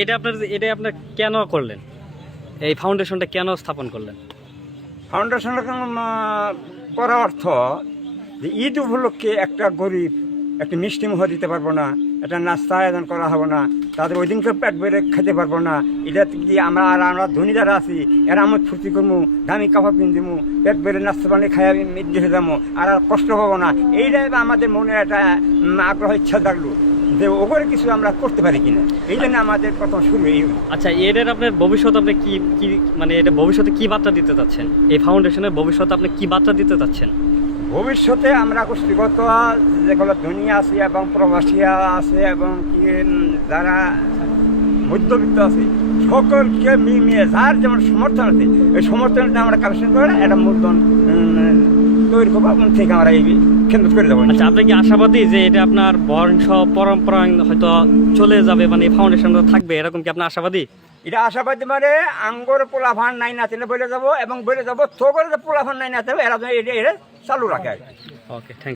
এটা আপনার কেন করলেন? এই ফাউন্ডেশনটা কেন স্থাপন করলেন? ফাউন্ডেশনের করার অর্থ যে ঈদ উপলক্ষে একটা গরিব একটা মিষ্টিমুখ দিতে পারবো না, একটা নাস্তা আয়োজন করা হবে না, তাদের ওই দিনকে পেট বেড়ে খেতে পারবো না। এটা কি আমরা ধনী যারা আছি এরা আমার ফুর্তি করবো, দামি কাপড় পিনবো, পেট বেড়ে নাস্তা পানি খাই দেশে যাবো, আর কষ্ট পাবো না। এইটাই আমাদের মনে একটা আগ্রহ ইচ্ছা থাকলো যে ওপরে কিছু আমরা করতে পারি কিনা, এই জন্য আমাদের প্রথম শুরু এই। আচ্ছা, এটার আপনার ভবিষ্যৎ আপনি কি কি মানে এটা ভবিষ্যতে কি বার্তা দিতে চাচ্ছেন? এই ফাউন্ডেশনের ভবিষ্যতে আপনি কি বার্তা দিতে চাচ্ছেন? ভবিষ্যতে আমরা গোষ্ঠীগত যেগুলো দুনিয়া আছে এবং প্রবাসীরা আছে এবং কি যারা মধ্যবিত্ত আছে সকলকে মিলিয়ে যার যেমন সমর্থন আছে এই সমর্থনটা আমরা কালেকশন করে একটা মূলধন তৈরি করবো এবং থেকে আমরা এই কেন্দ্র করে দেবো। আচ্ছা, আপনি কি আশাবাদী যে এটা আপনার বংশ পরম্পরা হয়তো চলে যাবে, মানে এই ফাউন্ডেশনটা থাকবে, এরকম কি আপনি আশাবাদী? এটা আশাবাদী মানে আঙ্গর পোলাভান নাই নাচলে বলে যাবো এবং বলে যাবো তো করে পোলাভান নাই নাচবে এরা এটা চালু রাখে। ওকে, থ্যাংক ইউ।